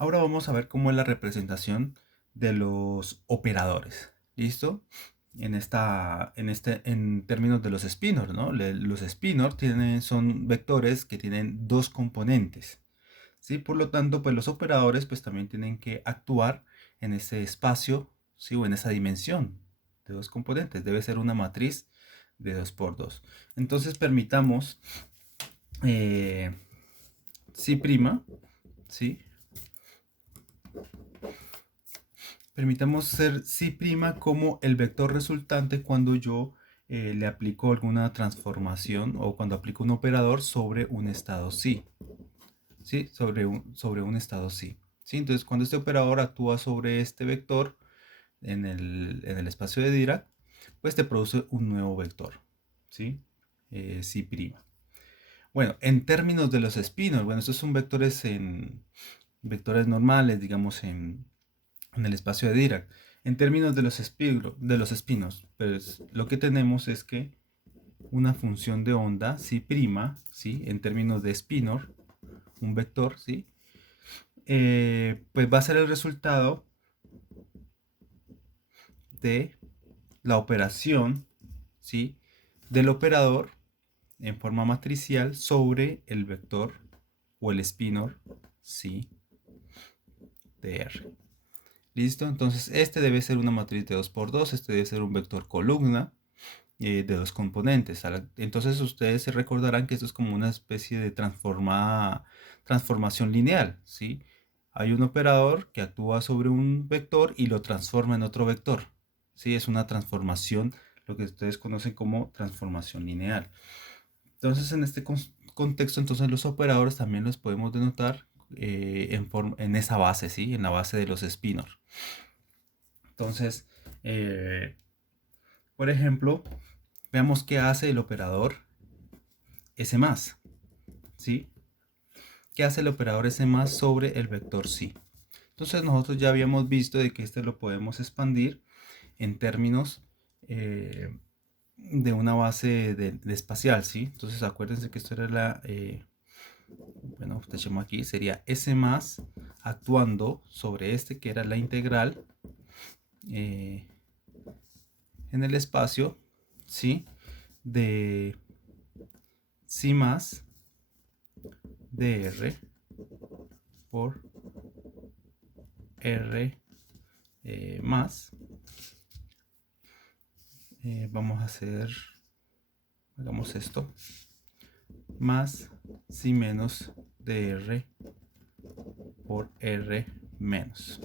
Ahora vamos a ver cómo es la representación de los operadores. ¿Listo? En términos de los spinors, ¿no? Los spinors son vectores que tienen dos componentes. ¿Sí? Por lo tanto, pues los operadores pues también tienen que actuar en ese espacio, ¿sí? O en esa dimensión de dos componentes. Debe ser una matriz de 2 por 2. Entonces permitamos eh, si', ¿sí? Permitamos ser si' como el vector resultante cuando yo le aplico alguna transformación o cuando aplico un operador sobre un estado si', ¿sí? Sobre un estado si', ¿sí? Entonces cuando este operador actúa sobre este vector en el espacio de Dirac, pues te produce un nuevo vector, ¿sí? Si'. Bueno, en términos de los spinors, bueno, estos son vectores normales, digamos, en el espacio de Dirac. En términos de los espinos, pues lo que tenemos es que una función de onda, si', ¿sí? En términos de spinor, un vector, ¿sí? Pues va a ser el resultado de la operación, ¿sí? Del operador en forma matricial sobre el vector o el spinor, ¿sí? De R. ¿Listo? Entonces este debe ser una matriz de 2 por 2, este debe ser un vector columna de dos componentes. Entonces ustedes se recordarán que esto es como una especie de transformación lineal, ¿sí? Hay un operador que actúa sobre un vector y lo transforma en otro vector, ¿sí? Es una transformación, lo que ustedes conocen como transformación lineal. Entonces en este contexto, entonces los operadores también los podemos denotar en esa base, ¿sí? En la base de los spinor. Entonces, eh, por ejemplo, veamos qué hace el operador S+, ¿sí? ¿Qué hace el operador S+ sobre el vector si? Entonces nosotros ya habíamos visto de que este lo podemos expandir en términos de una base de espacial, ¿sí? Entonces acuérdense que esto era bueno, tachemos aquí, sería S+ actuando sobre este que era la integral eh, en el espacio, ¿sí? De si más dr por r más. Vamos a hagamos esto, más si menos dr por r menos.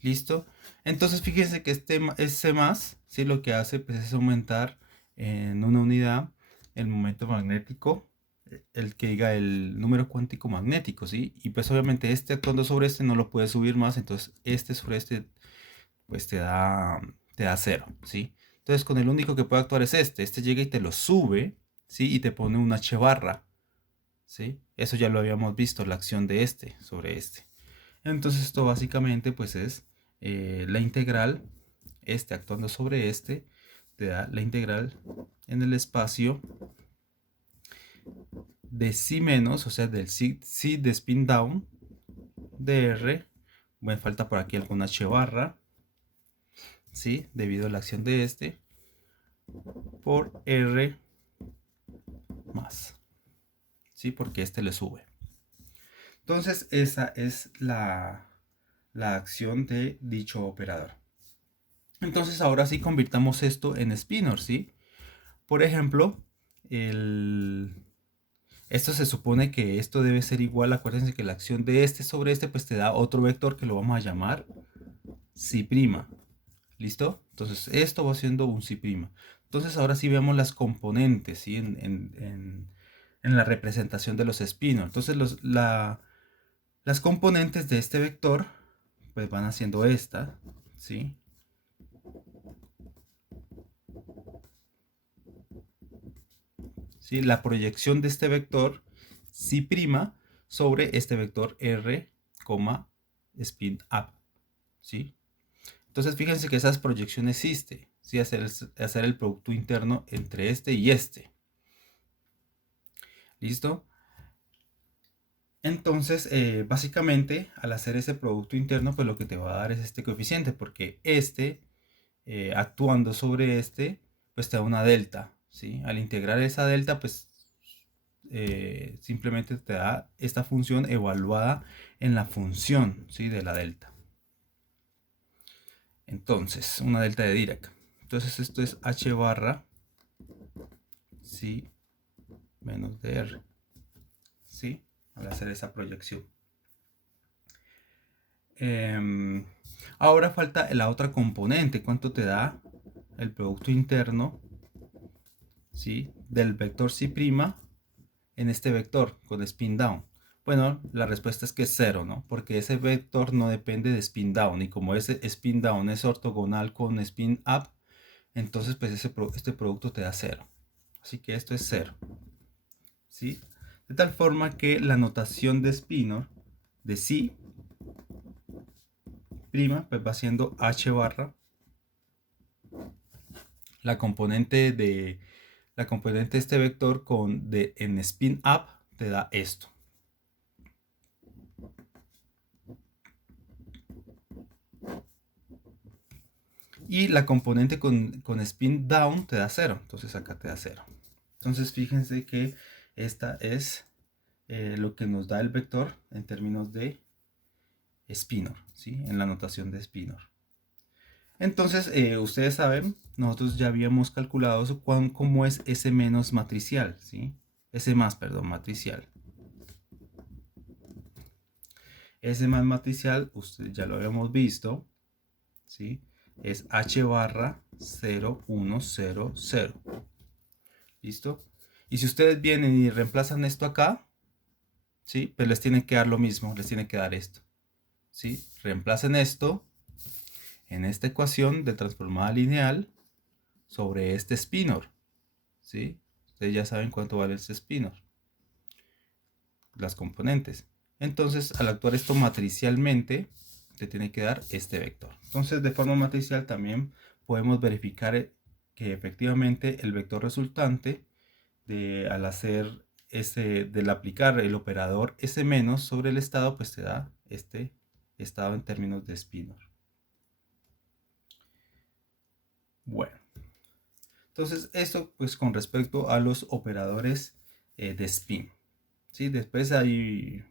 ¿Listo? Entonces fíjense que este más, ¿sí? Lo que hace pues, es aumentar en una unidad el momento magnético, el que diga el número cuántico magnético, ¿sí? Y pues obviamente este actuando sobre este no lo puede subir más, entonces este sobre este pues te da 0, ¿sí? Entonces con el único que puede actuar es este llega y te lo sube, ¿sí? Y te pone un H barra, ¿sí? Eso ya lo habíamos visto, la acción de este sobre este. Entonces esto básicamente pues es la integral, este actuando sobre este, te da la integral en el espacio de si menos, o sea, del si de spin down de R. Me falta por aquí alguna H barra, ¿sí? Debido a la acción de este, por R más, ¿sí? Porque este le sube. Entonces esa es la acción de dicho operador. Entonces ahora sí convirtamos esto en spinor, ¿sí? Por ejemplo, esto se supone que esto debe ser igual, acuérdense que la acción de este sobre este pues te da otro vector que lo vamos a llamar si'. ¿Listo? Entonces esto va siendo un si'. Entonces ahora sí vemos las componentes, ¿sí? En la representación de los espinos. Entonces las componentes de este vector pues van haciendo esta, ¿sí? ¿Sí? La proyección de este vector si' sobre este vector r, spin up, ¿sí? Entonces fíjense que esas proyecciones existen, ¿sí? Hacer el producto interno entre este y este. ¿Listo? Entonces, básicamente, al hacer ese producto interno, pues lo que te va a dar es este coeficiente, porque actuando sobre pues te da una delta, ¿sí? Al integrar esa delta, pues simplemente te da esta función evaluada en la función, ¿sí? De la delta. Entonces, una delta de Dirac. Entonces, esto es h barra, ¿sí? Menos dr, ¿sí? Al hacer esa proyección. Ahora falta la otra componente. ¿Cuánto te da el producto interno, ¿sí? Del vector C' en este vector con spin down? Bueno, la respuesta es que es 0, ¿no? Porque ese vector no depende de spin down. Y como ese spin down es ortogonal con spin up, entonces pues este producto te da 0. Así que esto es 0. ¿Sí? De tal forma que la notación de spinor de C' pues va siendo h barra la componente de este vector en spin up te da esto. Y la componente con spin down te da 0. Entonces acá te da 0. Entonces fíjense que esta es lo que nos da el vector en términos de spinor, ¿sí? En la notación de spinor. Entonces, ustedes saben, nosotros ya habíamos calculado cómo es S menos matricial, ¿sí? S más, perdón, matricial. S más matricial, ustedes ya lo habíamos visto, ¿sí? Es H barra 0, 1, 0, 0. ¿Listo? Y si ustedes vienen y reemplazan esto acá, ¿sí? Pues les tienen que dar lo mismo, les tienen que dar esto, ¿sí? Reemplacen esto en esta ecuación de transformada lineal sobre este spinor, ¿sí? Ustedes ya saben cuánto vale este spinor, las componentes. Entonces, al actuar esto matricialmente, te tiene que dar este vector. Entonces, de forma matricial también podemos verificar que efectivamente el vector resultante al hacer del aplicar el operador S- sobre el estado, pues te da este estado en términos de spinor. Bueno, entonces esto pues con respecto a los operadores de spin. ¿Sí? Después hay,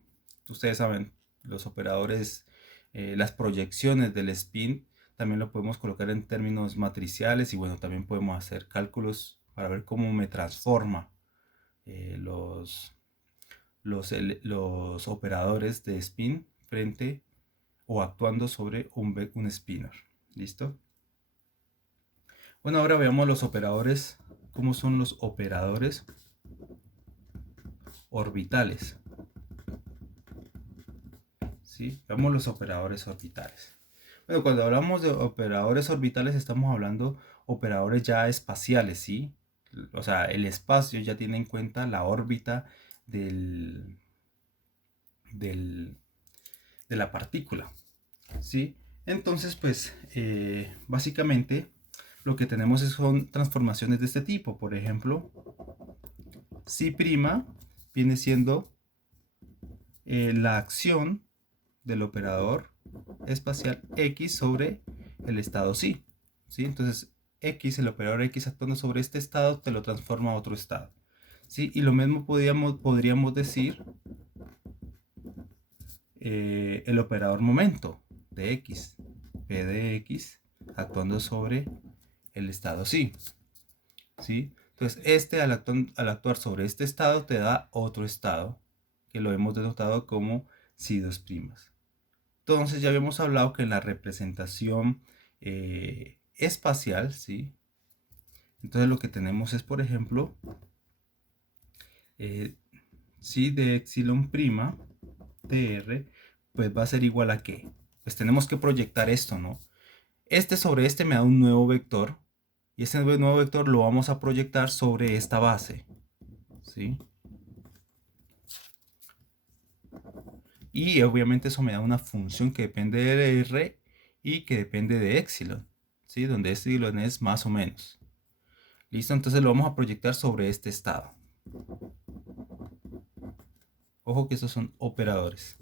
ustedes saben, los operadores, las proyecciones del spin, también lo podemos colocar en términos matriciales y bueno, también podemos hacer cálculos para ver cómo me transforma los operadores de spin frente o actuando sobre un spinor. ¿Listo? Bueno, ahora veamos los operadores, cómo son los operadores orbitales. ¿Sí? Veamos los operadores orbitales. Bueno, cuando hablamos de operadores orbitales estamos hablando operadores ya espaciales, ¿sí? O sea, el espacio ya tiene en cuenta la órbita de la partícula, ¿sí? Entonces, pues, básicamente lo que tenemos son transformaciones de este tipo. Por ejemplo, Si' viene siendo la acción del operador espacial X sobre el estado sí. ¿Sí? Entonces, X, el operador X actuando sobre este estado, te lo transforma a otro estado. ¿Sí? Y lo mismo podríamos decir el operador momento de X, P de X, actuando sobre el estado sí. ¿Sí? Entonces, al actuar sobre este estado te da otro estado, que lo hemos denotado como Si2'. Entonces, ya habíamos hablado que en la representación espacial, ¿sí? Entonces, lo que tenemos es, por ejemplo, si de epsilon prima dr, pues va a ser igual a qué. Pues tenemos que proyectar esto, ¿no? Este sobre este me da un nuevo vector. Y ese nuevo vector lo vamos a proyectar sobre esta base. ¿Sí? Y obviamente eso me da una función que depende de R y que depende de epsilon. ¿Sí? Donde epsilon es más o menos. ¿Listo? Entonces lo vamos a proyectar sobre este estado. Ojo que estos son operadores.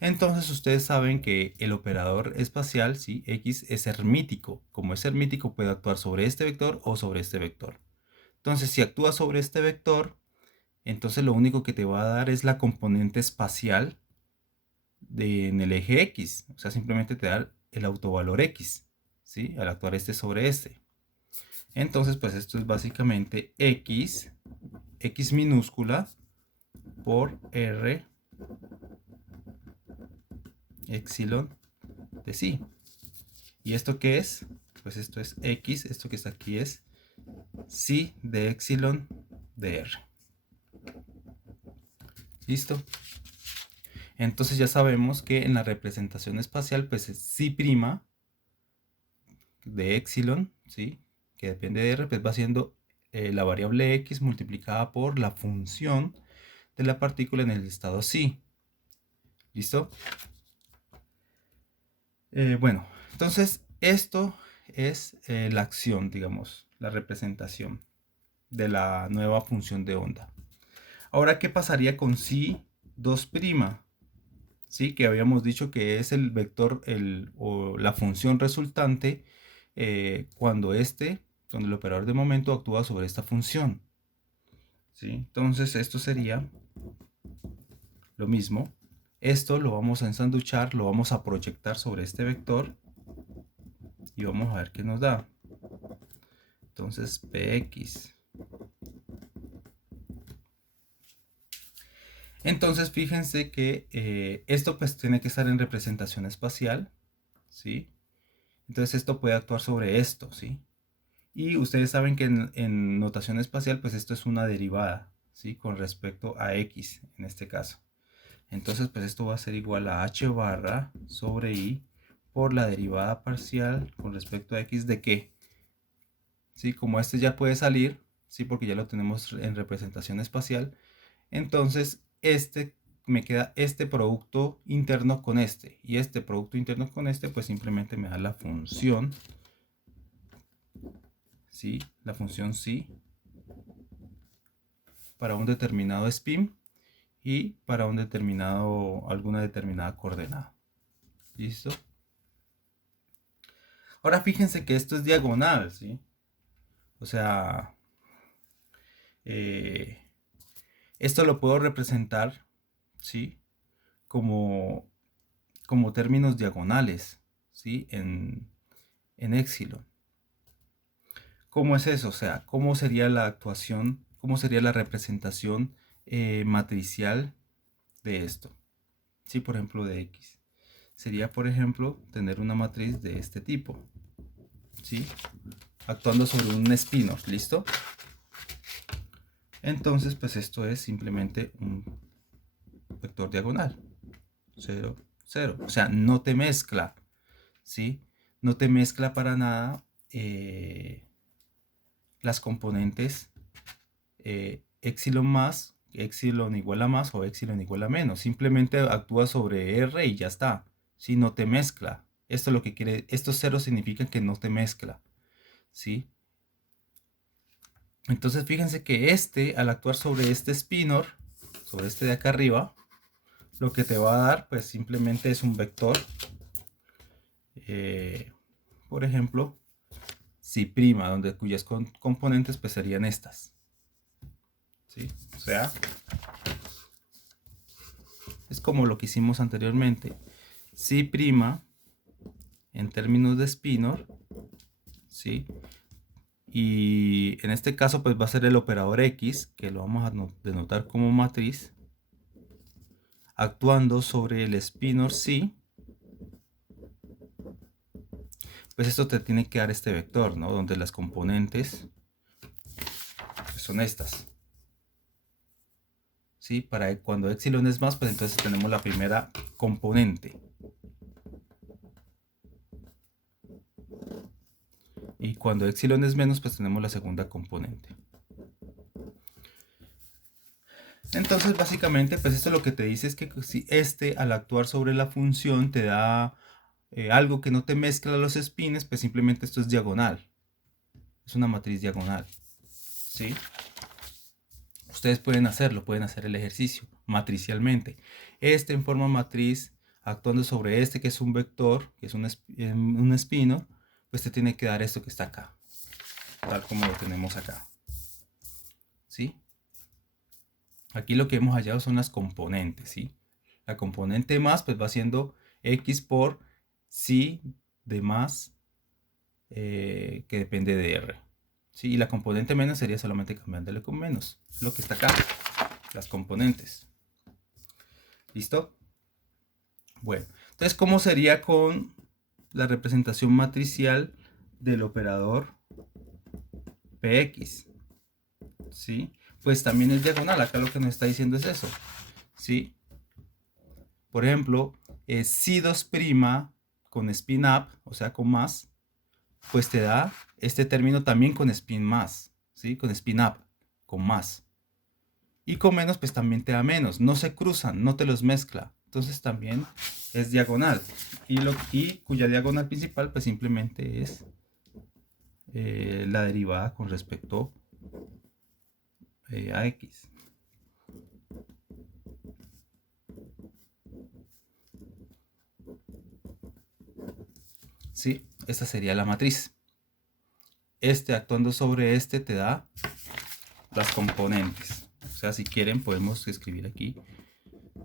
Entonces ustedes saben que el operador espacial, ¿sí? X es hermítico. Como es hermítico puede actuar sobre este vector o sobre este vector. Entonces si actúa sobre este vector, entonces lo único que te va a dar es la componente espacial en el eje X. O sea, simplemente te da el autovalor X, ¿sí? Al actuar este sobre este. Entonces, pues esto es básicamente X minúscula por R epsilon de psi. ¿Y esto qué es? Pues esto es X, esto que está aquí es psi de epsilon de R. ¿Listo? Entonces ya sabemos que en la representación espacial pues es psi' de epsilon, ¿sí? Que depende de R, pues va siendo la variable X multiplicada por la función de la partícula en el estado psi. ¿Listo? Bueno, entonces esto es la acción, digamos, la representación de la nueva función de onda. Ahora, ¿qué pasaría con psi 2'? ¿Sí? Que habíamos dicho que es el vector o la función resultante cuando el operador de momento actúa sobre esta función. ¿Sí? Entonces esto sería lo mismo. Esto lo vamos a ensanduchar, lo vamos a proyectar sobre este vector y vamos a ver qué nos da. Entonces px. Entonces fíjense que esto pues tiene que estar en representación espacial, ¿sí? Entonces esto puede actuar sobre esto, ¿sí? Y ustedes saben que en notación espacial pues esto es una derivada, ¿sí? Con respecto a x en este caso. Entonces pues esto va a ser igual a h barra sobre i por la derivada parcial con respecto a x de qué. ¿Sí? Como este ya puede salir, ¿sí? Porque ya lo tenemos en representación espacial. Entonces me queda este producto interno con este. Y este producto interno con este pues simplemente me da la función. ¿Sí? La función psi para un determinado spin y para alguna determinada coordenada. ¿Listo? Ahora fíjense que esto es diagonal, ¿sí? O sea, esto lo puedo representar, ¿sí? Como términos diagonales, ¿sí? En epsilon. ¿Cómo es eso? O sea, ¿cómo sería la actuación, cómo sería la representación matricial de esto? Sí, por ejemplo, de X. Sería, por ejemplo, tener una matriz de este tipo, ¿sí? Actuando sobre un spinor, ¿listo? Entonces, pues esto es simplemente un vector diagonal. 0, 0. O sea, no te mezcla, ¿sí? No te mezcla para nada las componentes epsilon más, epsilon igual a más o epsilon igual a menos. Simplemente actúa sobre R y ya está. Si no te mezcla. Esto lo que quiere, estos ceros significan que no te mezcla. ¿Sí? Entonces fíjense que al actuar sobre este spinor, sobre este de acá arriba, lo que te va a dar pues simplemente es un vector. Por ejemplo, si prima, cuyas componentes pues serían estas. ¿Sí? O sea, es como lo que hicimos anteriormente. Si prima en términos de spinor, ¿sí? Y en este caso pues va a ser el operador X, que lo vamos a denotar como matriz, actuando sobre el spinor psi, pues esto te tiene que dar este vector, ¿no? Donde las componentes pues, son estas. ¿Sí? Para cuando epsilon es más, pues entonces tenemos la primera componente. Y cuando epsilon es menos, pues tenemos la segunda componente. Entonces, básicamente, pues esto lo que te dice es que si al actuar sobre la función te da algo que no te mezcla los spines, pues simplemente esto es diagonal. Es una matriz diagonal. ¿Sí? Ustedes pueden hacerlo, pueden hacer el ejercicio matricialmente. Este en forma matriz, actuando sobre este que es un vector, que es un spinor, pues te tiene que dar esto que está acá, tal como lo tenemos acá. ¿Sí? Aquí lo que hemos hallado son las componentes, ¿sí? La componente más pues va siendo x por psi de más que depende de r. ¿Sí? Y la componente menos sería solamente cambiándole con menos. Lo que está acá, las componentes. ¿Listo? Bueno, entonces, ¿cómo sería con la representación matricial del operador Px? ¿Sí? Pues también es diagonal. Acá lo que nos está diciendo es eso. ¿Sí? Por ejemplo, si 2' con spin up, o sea, con más, pues te da este término también con spin más, ¿sí? Con spin up, con más. Y con menos, pues también te da menos. No se cruzan, no te los mezcla. Entonces también es diagonal. Y cuya diagonal principal, pues simplemente es la derivada con respecto a x. ¿Sí? Esta sería la matriz. Este actuando sobre este te da las componentes. O sea, si quieren podemos escribir aquí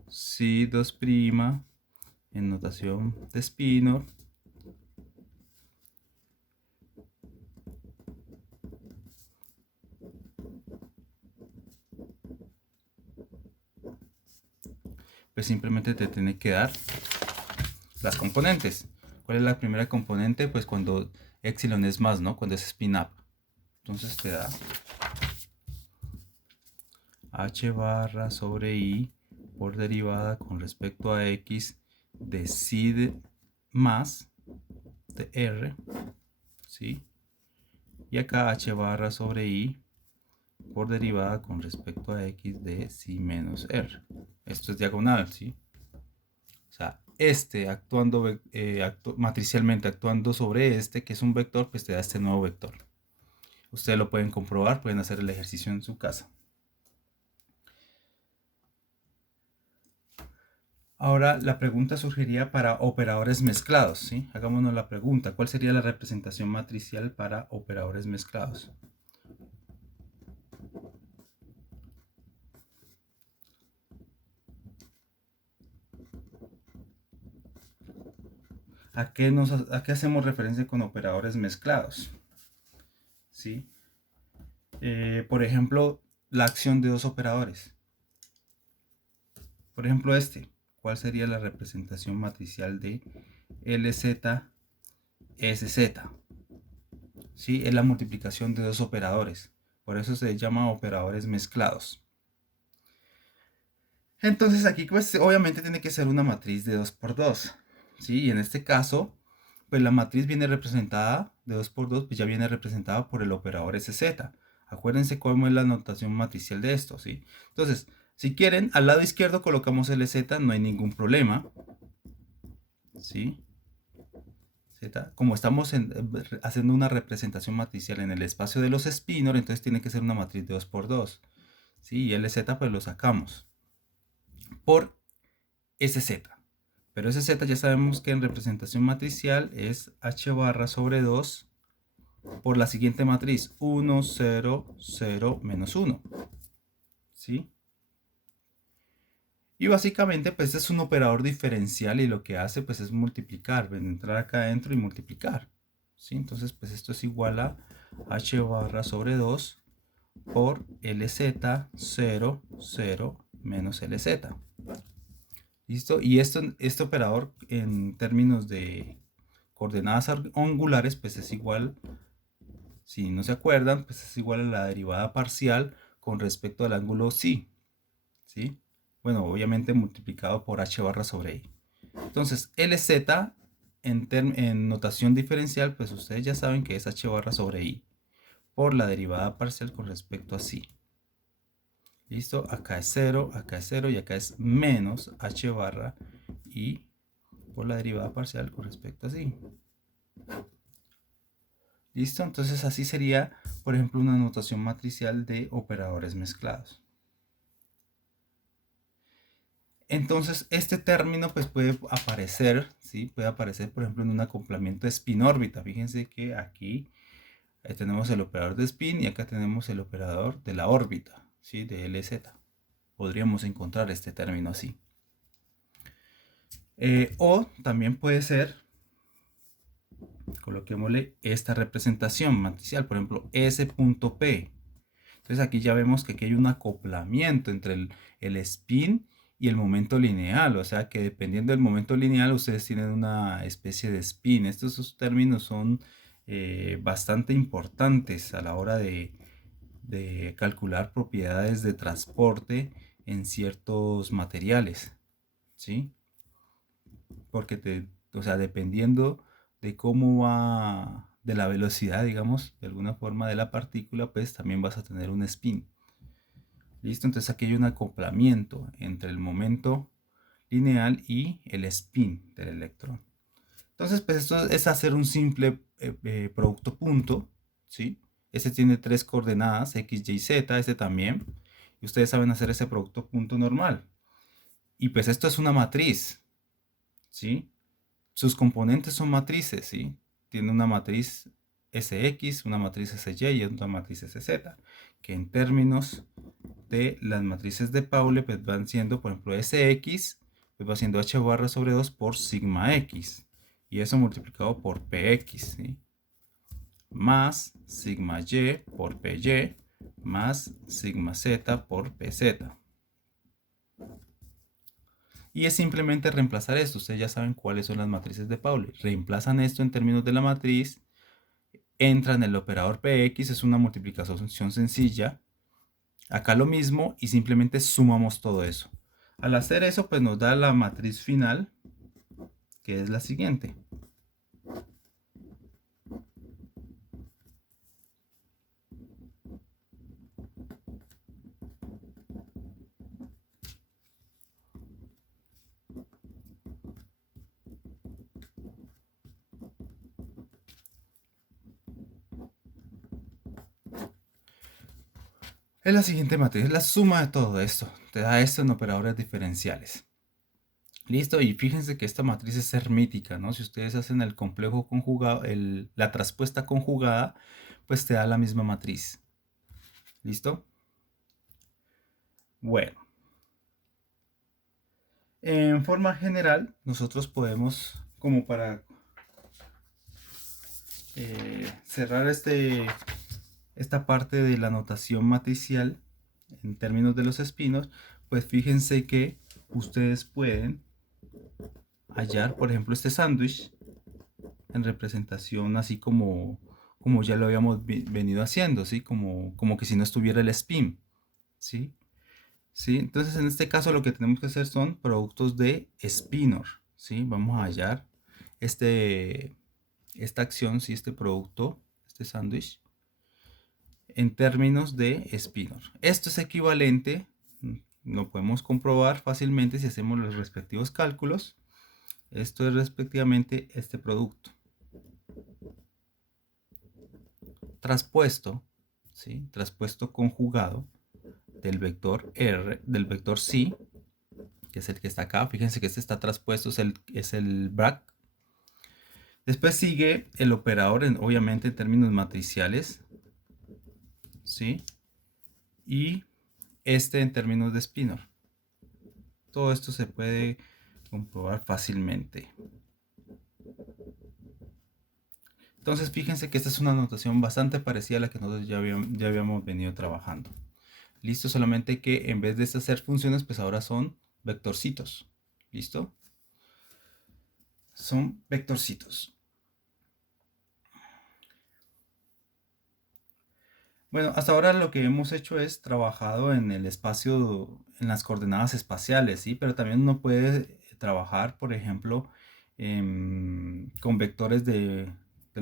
si 2' en notación de spinor pues simplemente te tiene que dar las componentes. ¿Cuál es la primera componente? Pues cuando epsilon es más, ¿no? Cuando es spin up. Entonces te da h barra sobre i por derivada con respecto a x de psi de más de r, ¿sí? Y acá h barra sobre i por derivada con respecto a x de psi menos r. Esto es diagonal, ¿sí? O sea, este actuando matricialmente actuando sobre este, que es un vector, pues te da este nuevo vector. Ustedes lo pueden comprobar, pueden hacer el ejercicio en su casa. Ahora la pregunta surgiría para operadores mezclados, ¿sí? Hagámonos la pregunta, ¿cuál sería la representación matricial para operadores mezclados? ¿A qué hacemos referencia con operadores mezclados? ¿Sí? Por ejemplo, la acción de dos operadores. Por ejemplo, ¿cuál sería la representación matricial de LZ, SZ? ¿Sí? Es la multiplicación de dos operadores. Por eso se llama operadores mezclados. Entonces aquí pues obviamente tiene que ser una matriz de 2 por 2. ¿Sí? Y en este caso, pues la matriz viene representada de 2 por 2, pues ya viene representada por el operador SZ. Acuérdense cómo es la notación matricial de esto, ¿sí? Entonces, si quieren, al lado izquierdo colocamos LZ, no hay ningún problema. ¿Sí? Z, como estamos haciendo una representación matricial en el espacio de los spinor, entonces tiene que ser una matriz de 2 por 2. ¿Sí? Y LZ pues lo sacamos por SZ. Pero SZ ya sabemos que en representación matricial es H barra sobre 2 por la siguiente matriz, 1, 0, 0, menos 1. ¿Sí? Y básicamente pues es un operador diferencial y lo que hace pues es multiplicar, entrar acá adentro y multiplicar. ¿Sí? Entonces pues esto es igual a H barra sobre 2 por LZ 0, 0 menos LZ. ¿Listo? Y este operador en términos de coordenadas angulares pues es igual, si no se acuerdan, pues es igual a la derivada parcial con respecto al ángulo psi. ¿Sí? Bueno, obviamente multiplicado por h barra sobre i. Entonces, LZ en notación diferencial, pues ustedes ya saben que es h barra sobre i por la derivada parcial con respecto a psi. ¿Listo? Acá es 0 y acá es menos h barra i por la derivada parcial con respecto a psi. ¿Listo? Entonces así sería, por ejemplo, una notación matricial de operadores mezclados. Entonces, este término pues puede aparecer, ¿sí? Puede aparecer, por ejemplo, en un acoplamiento spin-órbita. Fíjense que aquí tenemos el operador de spin y acá tenemos el operador de la órbita, ¿sí? De LZ. Podríamos encontrar este término así. O también puede ser, coloquémosle esta representación matricial, por ejemplo, S.P. Entonces aquí ya vemos que aquí hay un acoplamiento entre el spin y el momento lineal, o sea que dependiendo del momento lineal ustedes tienen una especie de spin. Estos términos son bastante importantes a la hora de calcular propiedades de transporte en ciertos materiales, ¿sí? Porque o sea, dependiendo de cómo va, de la velocidad, digamos, de alguna forma de la partícula, pues también vas a tener un spin. ¿Listo? Entonces aquí hay un acoplamiento entre el momento lineal y el spin del electrón. Entonces, pues esto es hacer un simple producto punto, ¿sí? Este tiene tres coordenadas, x, y, z, este también. Y ustedes saben hacer ese producto punto normal. Y pues esto es una matriz, ¿sí? Sus componentes son matrices, ¿sí? Tiene una matriz Sx, una matriz Sy y otra matriz Sz, que en términos de las matrices de Pauli pues van siendo, por ejemplo, Sx, pues va siendo h barra sobre 2 por sigma x, y eso multiplicado por px, ¿sí? Más sigma y por py, más sigma z por pz. Y es simplemente reemplazar esto. Ustedes ya saben cuáles son las matrices de Pauli. Reemplazan esto en términos de la matriz, entran en el operador px, es una multiplicación sencilla. Acá lo mismo y simplemente sumamos todo eso. Al hacer eso, pues nos da la matriz final, que es la siguiente. Es la siguiente matriz, es la suma de todo esto. Te da esto en operadores diferenciales. Listo, y fíjense que esta matriz es hermítica, ¿no? Si ustedes hacen el complejo conjugado, la traspuesta conjugada, pues te da la misma matriz. ¿Listo? Bueno. En forma general, nosotros podemos, como para cerrar esta parte de la notación matricial en términos de los espinos, pues fíjense que ustedes pueden hallar, por ejemplo, este sándwich en representación así como ya lo habíamos venido haciendo, ¿sí? Como que si no estuviera el spin, ¿sí? ¿Sí? Entonces, en este caso lo que tenemos que hacer son productos de spinor, ¿sí? Vamos a hallar esta acción, ¿sí? Este producto, este sándwich, en términos de spinor. Esto es equivalente, lo podemos comprobar fácilmente si hacemos los respectivos cálculos. Esto es respectivamente este producto traspuesto, ¿sí? Traspuesto conjugado del vector R, del vector psi, que es el que está acá. Fíjense que este está traspuesto, es el BRAC. Después sigue el operador, obviamente en términos matriciales, ¿sí? Y este en términos de spinor. Todo esto se puede comprobar fácilmente. Entonces fíjense que esta es una notación bastante parecida a la que nosotros ya habíamos venido trabajando. Listo, solamente que en vez de hacer funciones, pues ahora son vectorcitos. ¿Listo? Son vectorcitos. Bueno, hasta ahora lo que hemos hecho es trabajado en el espacio, en las coordenadas espaciales, ¿sí? Pero también uno puede trabajar, por ejemplo, con vectores del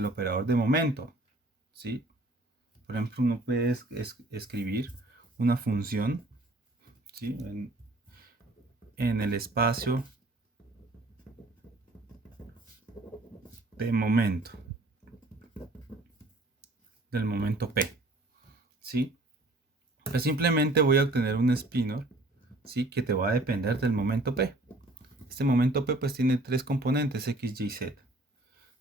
operador de momento, ¿sí? Por ejemplo, uno puede escribir una función, ¿sí? En el espacio de momento, del momento P, ¿sí? Pues simplemente voy a obtener un spinor, ¿sí? Que te va a depender del momento P. Este momento P pues tiene tres componentes, X, Y, Z.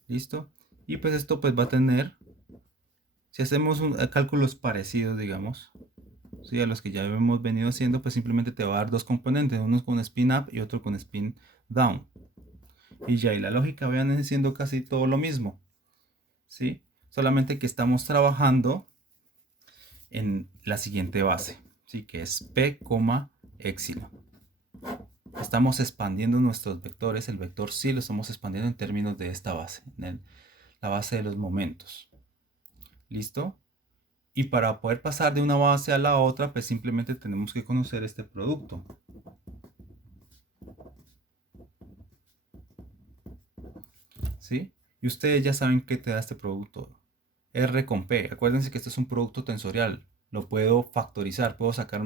¿Listo? Y pues esto pues va a tener, si hacemos cálculos parecidos, digamos, ¿sí? A los que ya hemos venido haciendo, pues simplemente te va a dar dos componentes, uno con spin up y otro con spin down. Y ya, y la lógica vayan siendo casi todo lo mismo, ¿sí? Solamente que estamos trabajando en la siguiente base, ¿sí? Que es P, epsilon. Estamos expandiendo nuestros vectores, el vector sí lo estamos expandiendo en términos de esta base, la base de los momentos. ¿Listo? Y para poder pasar de una base a la otra, pues simplemente tenemos que conocer este producto. ¿Sí? Y ustedes ya saben qué te da este producto. R con P. Acuérdense que este es un producto tensorial. Lo puedo factorizar. Puedo sacar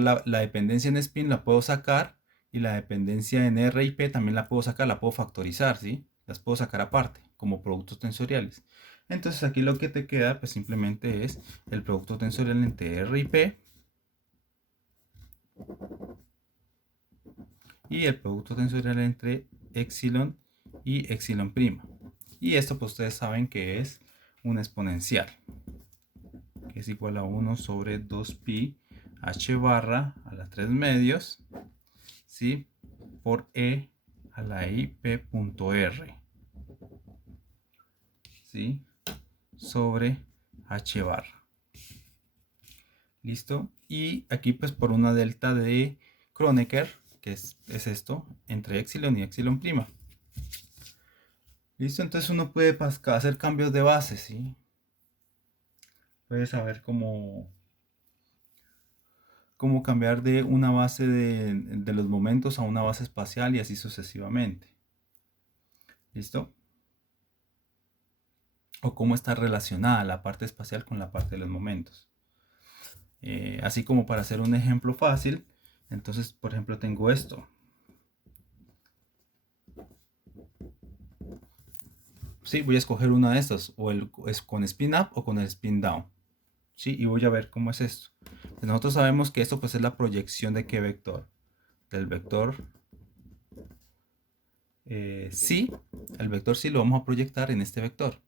la dependencia en spin, la puedo sacar. Y la dependencia en R y P también la puedo sacar. La puedo factorizar, ¿sí? Las puedo sacar aparte, como productos tensoriales. Entonces aquí lo que te queda, pues simplemente es el producto tensorial entre R y P. Y el producto tensorial entre epsilon y epsilon prima. Y esto pues ustedes saben que es una exponencial, que es igual a 1 sobre 2pi h barra a la 3 medios, ¿sí? Por e a la i p punto r, ¿sí? Sobre h barra. ¿Listo? Y aquí pues por una delta de Kronecker, que es esto, entre epsilon y epsilon prima. ¿Listo? Entonces uno puede hacer cambios de base, ¿sí? Puede saber cómo cambiar de una base de los momentos a una base espacial y así sucesivamente. ¿Listo? O cómo está relacionada la parte espacial con la parte de los momentos. Así como para hacer un ejemplo fácil, entonces, por ejemplo, tengo esto. Sí, voy a escoger una de estas, o es con spin up o con el spin down. Sí, y voy a ver cómo es esto. Pues nosotros sabemos que esto pues es la proyección de qué vector. Del vector sí, el vector sí lo vamos a proyectar en este vector.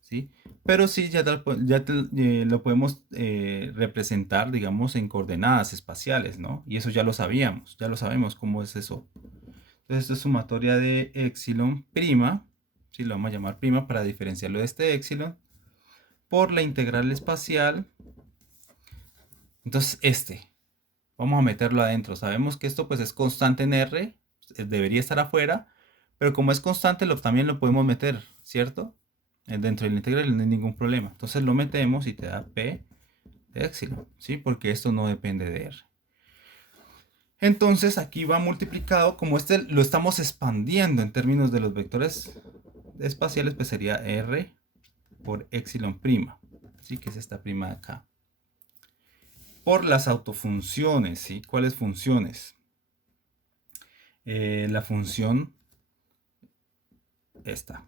¿Sí? Pero sí, lo podemos representar, digamos, en coordenadas espaciales, ¿no? Y eso ya lo sabíamos, ya lo sabemos cómo es eso. Entonces, esto es sumatoria de epsilon prima, ¿sí? Lo vamos a llamar prima para diferenciarlo de este epsilon, por la integral espacial. Entonces, vamos a meterlo adentro. Sabemos que esto pues es constante en R, debería estar afuera, pero como es constante también lo podemos meter, ¿cierto? Dentro del integral no hay ningún problema. Entonces lo metemos y te da P de epsilon, ¿sí? Porque esto no depende de R. Entonces aquí va multiplicado, como lo estamos expandiendo en términos de los vectores espaciales, pues sería R por epsilon prima, ¿sí? Que es esta prima de acá. Por las autofunciones, ¿sí? ¿Cuáles funciones? La función esta,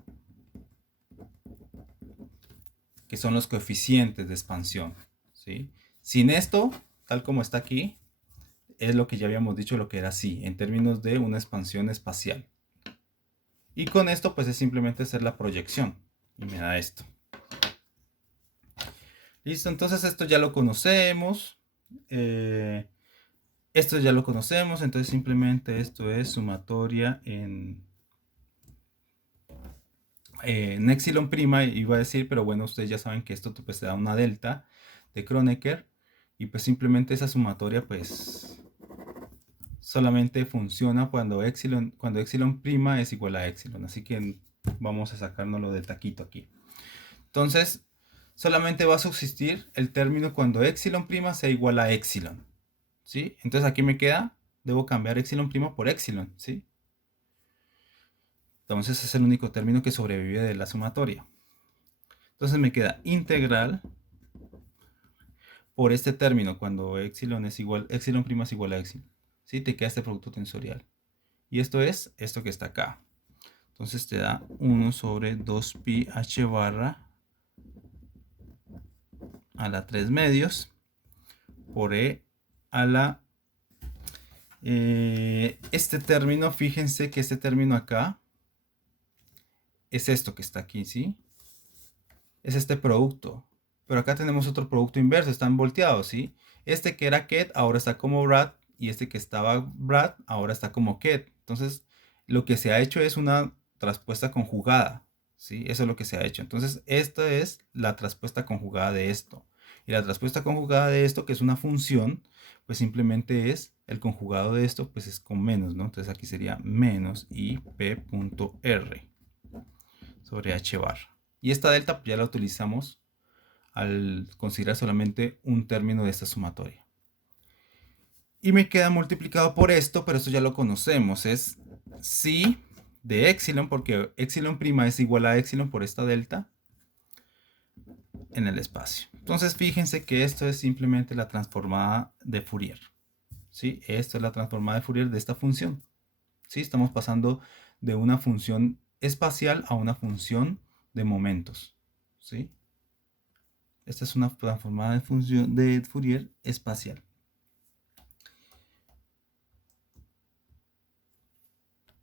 que son los coeficientes de expansión, ¿sí? Sin esto, tal como está aquí, es lo que ya habíamos dicho, lo que era así, en términos de una expansión espacial. Y con esto, pues es simplemente hacer la proyección, y me da esto. Listo, entonces esto ya lo conocemos. Esto ya lo conocemos, entonces simplemente esto es sumatoria en epsilon prima, iba a decir, pero bueno, ustedes ya saben que esto pues te da una delta de Kronecker y pues simplemente esa sumatoria pues solamente funciona cuando epsilon prima es igual a epsilon, así que vamos a sacárnoslo de taquito aquí. Entonces solamente va a subsistir el término cuando epsilon prima sea igual a epsilon, ¿sí? Entonces aquí me queda, debo cambiar epsilon prima por epsilon, ¿sí? Entonces es el único término que sobrevive de la sumatoria. Entonces me queda integral por este término cuando epsilon prima es igual a epsilon. ¿Sí? Te queda este producto tensorial. Y esto es esto que está acá. Entonces te da 1 sobre 2pi h barra a la 3 medios por e a la... este término, fíjense que este término acá es esto que está aquí, ¿sí? Es este producto. Pero acá tenemos otro producto inverso, están volteados, ¿sí? Este que era Ket ahora está como Brad y este que estaba Brad ahora está como Ket. Entonces, lo que se ha hecho es una traspuesta conjugada, ¿sí? Eso es lo que se ha hecho. Entonces, esta es la traspuesta conjugada de esto. Y la traspuesta conjugada de esto, que es una función, pues simplemente es el conjugado de esto, pues es con menos, ¿no? Entonces aquí sería menos ip.r sobre h bar. Y esta delta ya la utilizamos al considerar solamente un término de esta sumatoria. Y me queda multiplicado por esto, pero esto ya lo conocemos, es psi de epsilon, porque epsilon prima es igual a epsilon por esta delta en el espacio. Entonces fíjense que esto es simplemente la transformada de Fourier. ¿Sí? Esto es la transformada de Fourier de esta función. ¿Sí? Estamos pasando de una función espacial a una función de momentos. ¿Sí? Esta es una transformada de función de Fourier espacial.